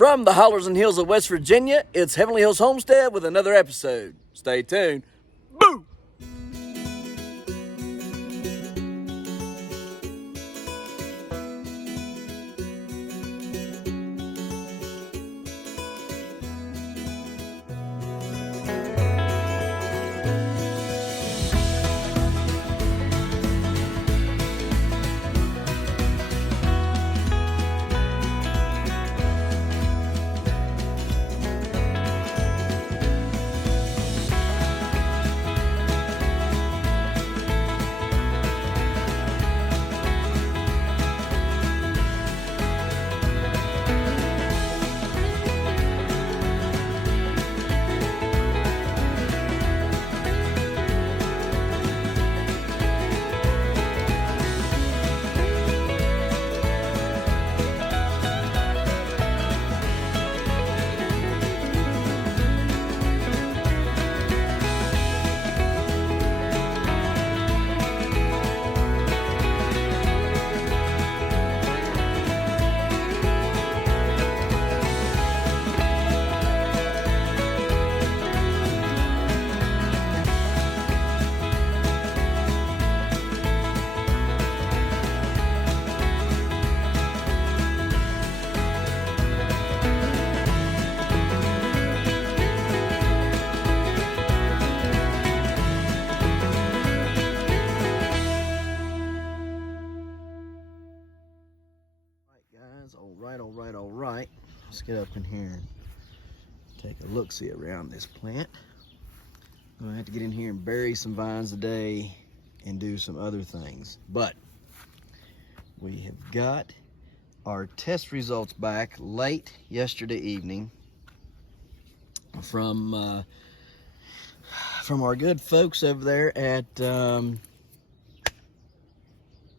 From the hollers and hills of West Virginia, it's Heavenly Hills Homestead with another episode. Stay tuned. Boo! All right. Let's get up in here and take a look-see around this plant. I'm gonna have to get in here and bury some vines today and do some other things. But we have got our test results back late yesterday evening from our good folks over there at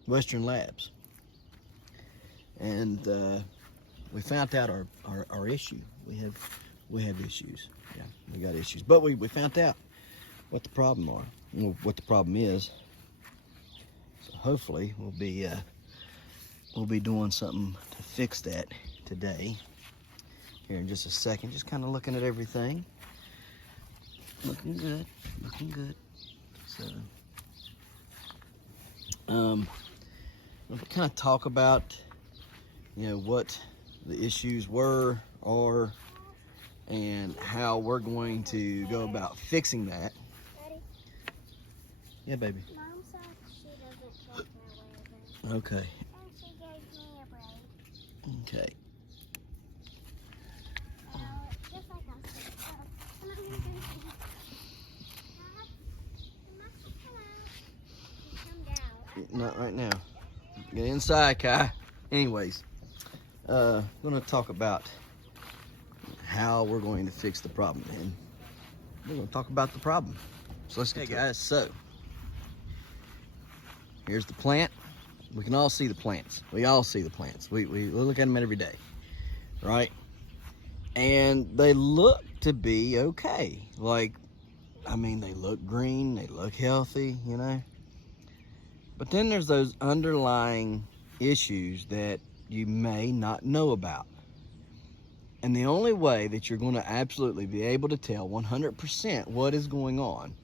Western Labs. And we found out our issue. We have issues. Yeah, we got issues. But we found out what the problem are. What the problem is. So hopefully we'll be doing something to fix that today. Here in just a second. Just kind of looking at everything. Looking good. Looking good. So we'll kind of talk about what the issues are, and how we're going to go about fixing that. Daddy? Yeah, baby. Mom said she doesn't take my way. Okay. And she gave me a break. Okay. Just like us. So, I'm not going to do anything. Come out. Not right now. Get inside, Kai. Anyways, I'm going to talk about how we're going to fix the problem, and we're going to talk about the problem. So let's get guys. So here's the plant. We can all see the plants. We all see the plants. We look at them every day, right? And they look to be okay. Like, I mean, they look green. They look healthy, But then there's those underlying issues that you may not know about. And the only way that you're going to absolutely be able to tell 100% what is going on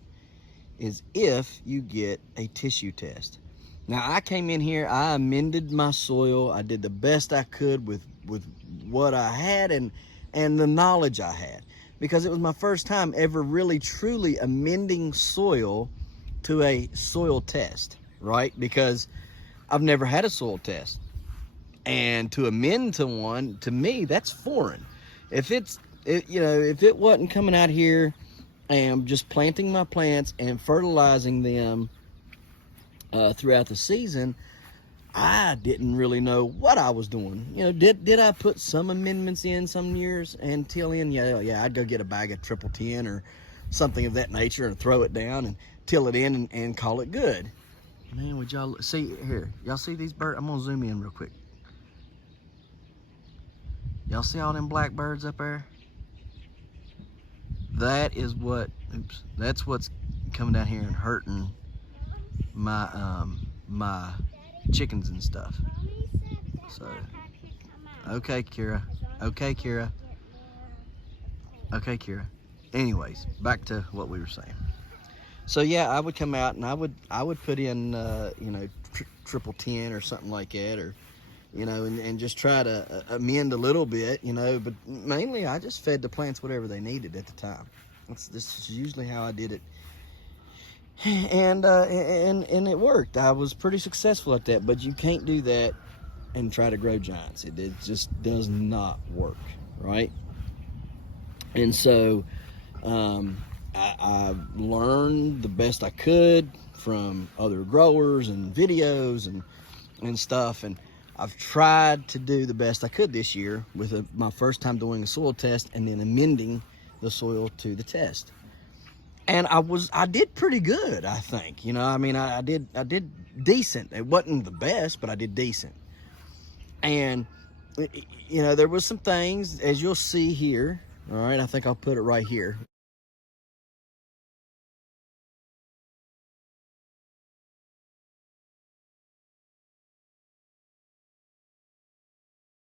is if you get a tissue test. Now, I came in here, I amended my soil. I did the best I could with what I had and the knowledge I had, because it was my first time ever really truly amending soil to a soil test, right? Because I've never had a soil test. And to amend to one, to me, that's foreign. If if it wasn't coming out here and just planting my plants and fertilizing them throughout the season, I didn't really know what I was doing. Did I put some amendments in some years and till in? Yeah, I'd go get a bag of Triple 10 or something of that nature and throw it down and till it in and call it good. Man, would y'all see here? Y'all see these birds? I'm gonna zoom in real quick. Y'all see all them blackbirds up there? That is that's what's coming down here and hurting my chickens and stuff. So, okay, Kira. Okay, Kira. Okay, Kira. Anyways, back to what we were saying. So yeah, I would come out and I would put in triple 10 or something like that, or and just try to amend a little bit, but mainly I just fed the plants whatever they needed at the time. This is usually how I did it, and it worked. I was pretty successful at that, but you can't do that and try to grow giants. It just does not work, right? And so I learned the best I could from other growers and videos and stuff, and I've tried to do the best I could this year with my first time doing a soil test and then amending the soil to the test. And I did pretty good, I think. I did decent. It wasn't the best, but I did decent. And there was some things, as you'll see here. All right, I think I'll put it right here.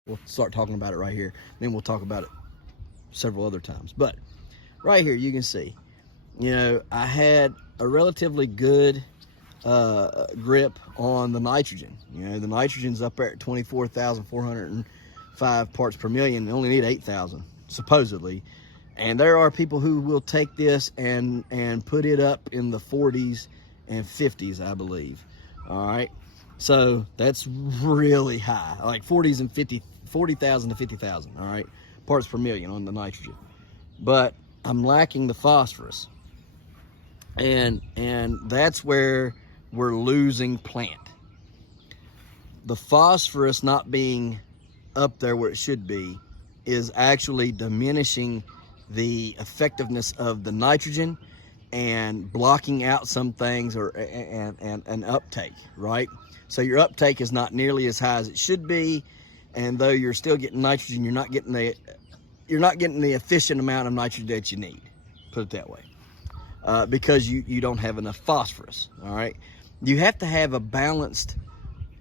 We'll start talking about it right here. Then we'll talk about it several other times. But right here, you can see, I had a relatively good grip on the nitrogen. The nitrogen's up there at 24,405 parts per million. They only need 8,000, supposedly. And there are people who will take this and put it up in the 40s and 50s, I believe. All right. So that's really high, like 40,000 to 50,000, all right, parts per million on the nitrogen. But I'm lacking the phosphorus. And that's where we're losing plant. The phosphorus not being up there where it should be is actually diminishing the effectiveness of the nitrogen and blocking out some things and uptake, right? So your uptake is not nearly as high as it should be, and though you're still getting nitrogen, you're not getting the efficient amount of nitrogen that you need. Put it that way, because you don't have enough phosphorus. All right, you have to have a balanced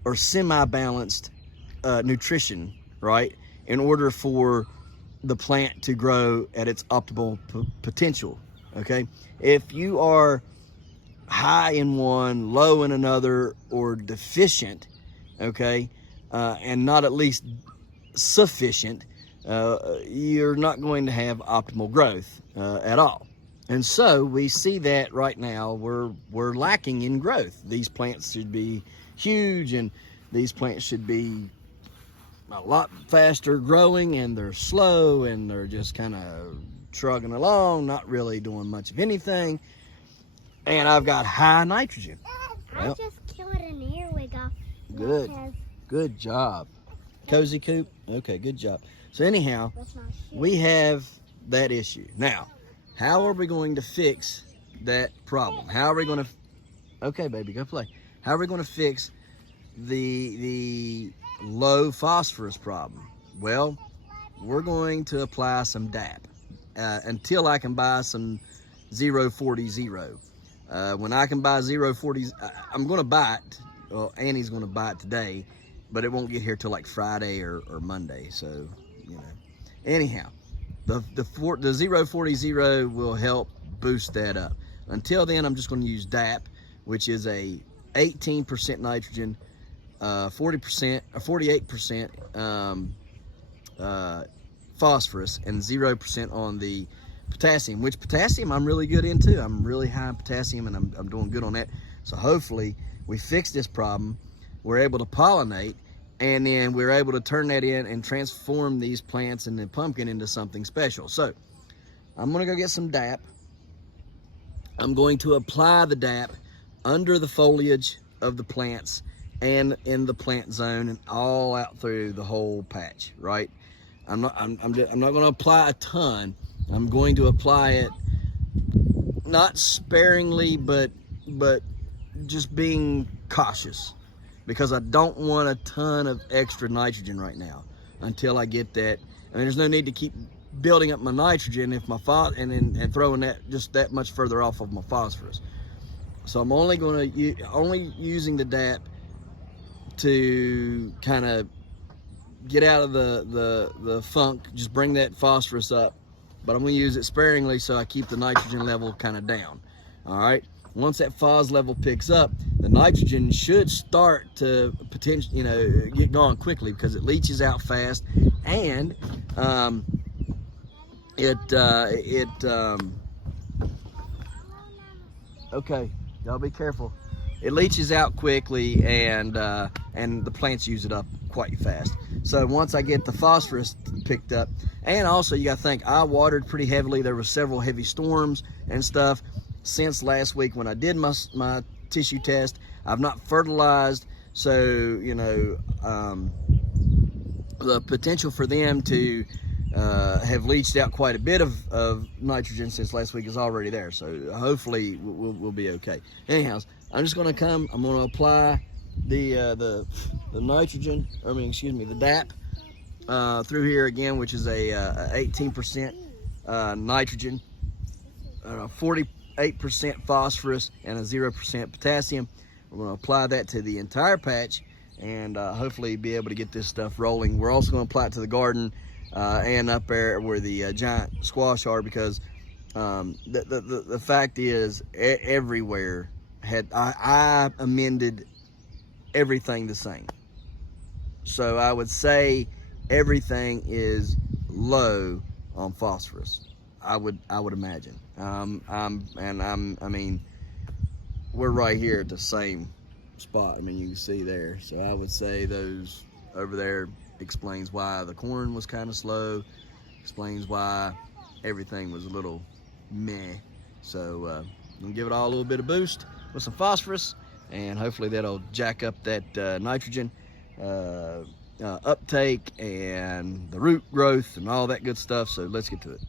or semi-balanced nutrition, right, in order for the plant to grow at its optimal potential. Okay, if you are high in one, low in another, or deficient, okay, and not at least sufficient, you're not going to have optimal growth at all. And so we see that right now we're lacking in growth. These plants should be huge, and these plants should be a lot faster growing, and they're slow, and they're just kind of trugging along, not really doing much of anything. And I've got high nitrogen. I just killed an earwig off. Good job. Cozy Coop? Okay, good job. So anyhow, we have that issue. Now, how are we going to fix that problem? How are we going to... Okay, baby, go play. How are we going to fix the low phosphorus problem? Well, we're going to apply some DAP until I can buy some 040. When I can buy 040s, I'm going to buy it. Well, Annie's going to buy it today, but it won't get here till like Friday or Monday. So, anyhow, the 040 will help boost that up. Until then, I'm just going to use DAP, which is a 18% nitrogen, 40% or 48% phosphorus, and 0% on the potassium, which potassium I'm really good into. I'm really high in potassium, and I'm doing good on that. So hopefully we fix this problem. We're able to pollinate, and then we're able to turn that in and transform these plants and the pumpkin into something special. So I'm gonna go get some DAP. I'm going to apply the DAP under the foliage of the plants and in the plant zone and all out through the whole patch, right? I'm not gonna apply a ton. I'm going to apply it not sparingly, but just being cautious, because I don't want a ton of extra nitrogen right now until I get that. And there's no need to keep building up my nitrogen if my and throwing that just that much further off of my phosphorus. So I'm only using the DAP to kind of get out of the funk, just bring that phosphorus up. But I'm going to use it sparingly so I keep the nitrogen level kind of down. All right. Once that phos level picks up, the nitrogen should start to potentially, get gone quickly because it leaches out fast, and okay, y'all be careful. It leaches out quickly, and the plants use it up quite fast. So once I get the phosphorus picked up, and also you got to think, I watered pretty heavily. There were several heavy storms and stuff since last week when I did my tissue test. I've not fertilized, so the potential for them to have leached out quite a bit of nitrogen since last week is already there. So hopefully we'll be okay. Anyhow, I'm just going to I'm going to apply the nitrogen, the DAP through here again, which is a 18% nitrogen, 48% phosphorus, and a 0% potassium. We're going to apply that to the entire patch and hopefully be able to get this stuff rolling. We're also going to apply it to the garden and up there where the giant squash are, because the fact is everywhere I amended everything the same. So I would say everything is low on phosphorus. I would imagine. We're right here at the same spot. You can see there. So I would say those over there explains why the corn was kind of slow, explains why everything was a little meh. So I'm gonna give it all a little bit of boost with some phosphorus, and hopefully that'll jack up that nitrogen uptake and the root growth and all that good stuff. So let's get to it.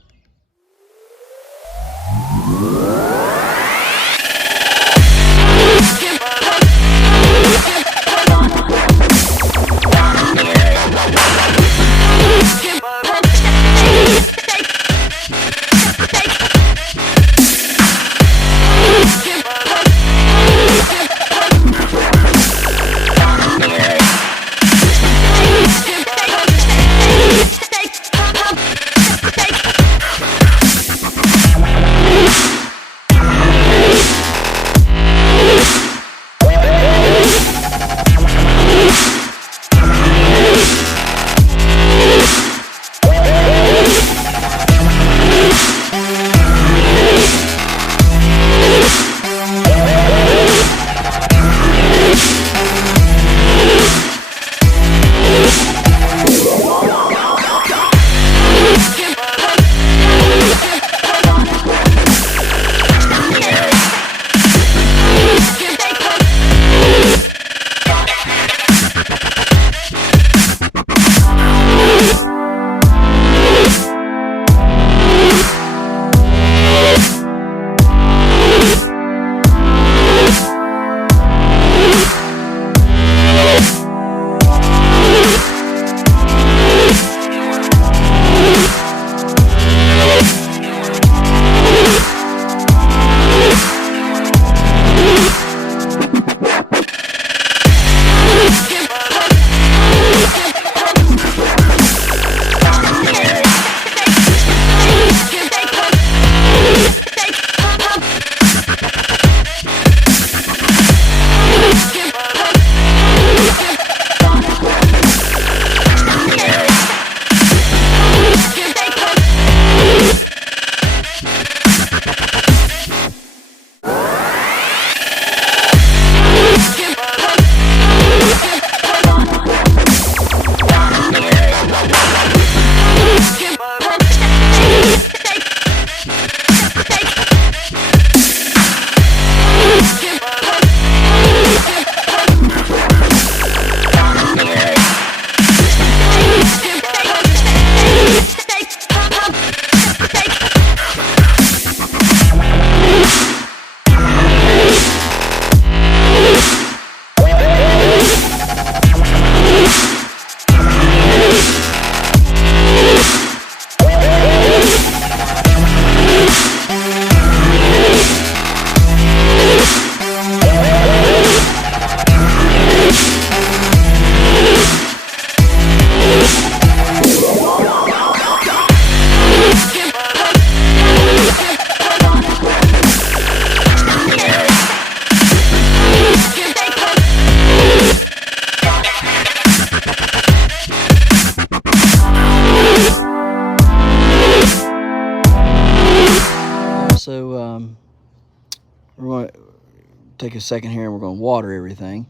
take a second here and we're going to water everything.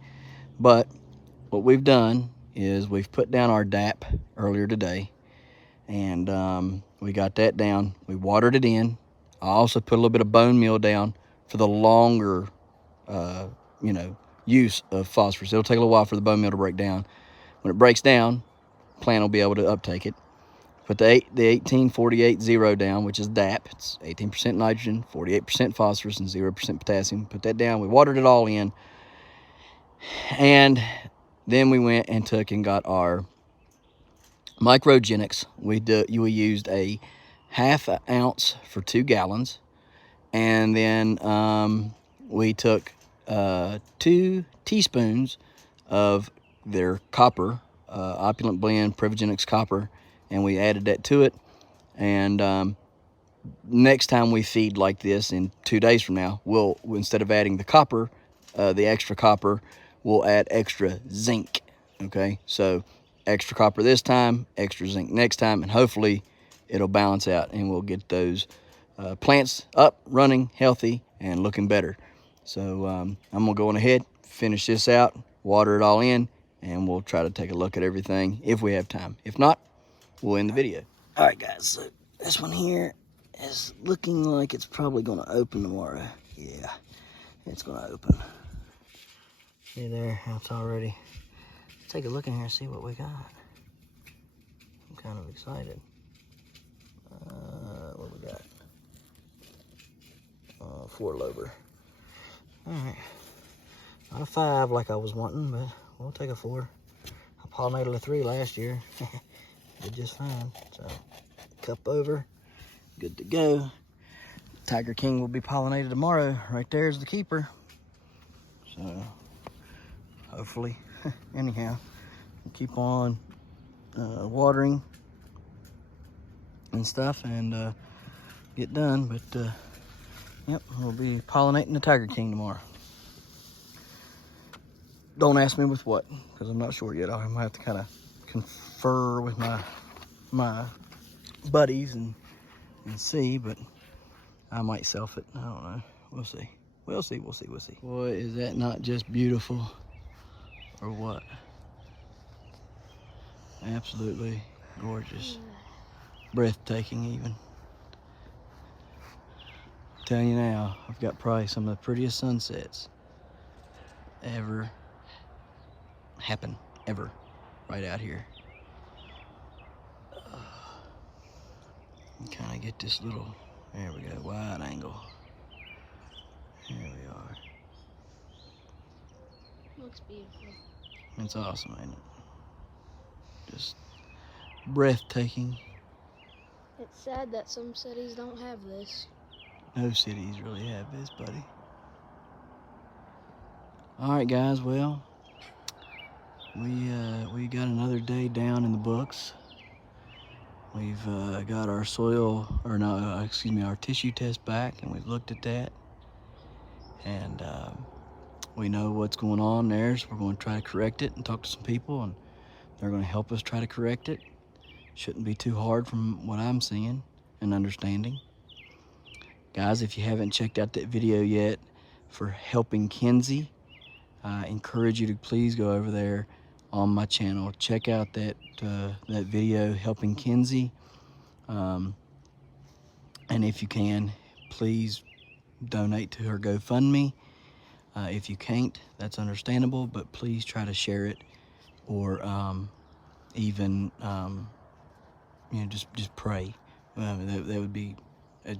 But what we've done is we've put down our DAP earlier today, and we got that down. We watered it in. I also put a little bit of bone meal down for the longer, you know, use of phosphorus. It'll take a little while for the bone meal to break down. When it breaks down, plant will be able to uptake it. Put the 18-48-0 down, which is DAP. It's 18% nitrogen, 48% phosphorus, and 0% potassium. Put that down. We watered it all in. And then we went and took and got our Microgenics. We used a ½ ounce for 2 gallons. And then we took 2 teaspoons of their copper, Opulent Blend Prevogenics copper, and we added that to it. And next time we feed like this in 2 days from now, we'll, instead of adding the copper, the extra copper, we'll add extra zinc. Okay, so extra copper this time, extra zinc next time, and hopefully it'll balance out and we'll get those plants up, running, healthy, and looking better. So I'm gonna go on ahead, finish this out, water it all in, and we'll try to take a look at everything if we have time. If not, we'll end the video. All right, guys, so this one here is looking like it's probably gonna open tomorrow. Yeah, it's gonna open. See there, it's already. Let's take a look in here and see what we got. I'm kind of excited. What we got? 4-lober. All right, not a 5 like I was wanting, but we'll take a 4. I pollinated a 3 last year. Did just fine. So, cup over, good to go. Tiger King will be pollinated tomorrow. Right there's the keeper. So, hopefully, anyhow, keep on watering and stuff and get done. But, yep, we'll be pollinating the Tiger King tomorrow. Don't ask me with what, because I'm not sure yet. I might have to kind of confer with my buddies and see, but I might self it. I don't know. We'll see. We'll see. Boy, is that not just beautiful, or what? Absolutely gorgeous. Breathtaking, even. I'm telling you now, I've got probably some of the prettiest sunsets ever happen, ever, right out here. Kind of get this little, there we go, wide angle. Here we are. Looks beautiful. It's awesome, ain't it? Just breathtaking. It's sad that some cities don't have this. No cities really have this, buddy. All right, guys, well, we got another day down in the books. We've got our soil, or no, excuse me, our tissue test back, and we've looked at that. And we know what's going on there, so we're going to try to correct it and talk to some people, and they're going to help us try to correct it. Shouldn't be too hard from what I'm seeing and understanding. Guys, if you haven't checked out that video yet for Helping Kenzie, I encourage you to please go over there on my channel. Check out that video, Helping Kenzie. And if you can, please donate to her GoFundMe. If you can't, that's understandable, but please try to share it, or even you know, just pray. That would be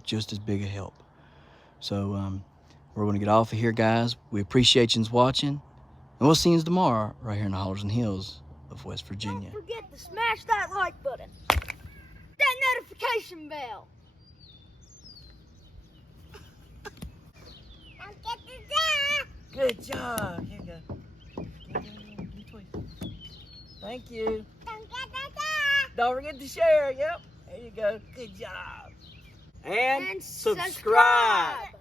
just as big a help. So we're going to get off of here, guys. We appreciate you watching, and we'll see you tomorrow right here in the Hollers and Hills of West Virginia. Don't forget to smash that like button, that notification bell. Don't get the Good job. Here you go. Thank you. Don't get the Don't forget to share. Yep. There you go. Good job. And And subscribe. subscribe.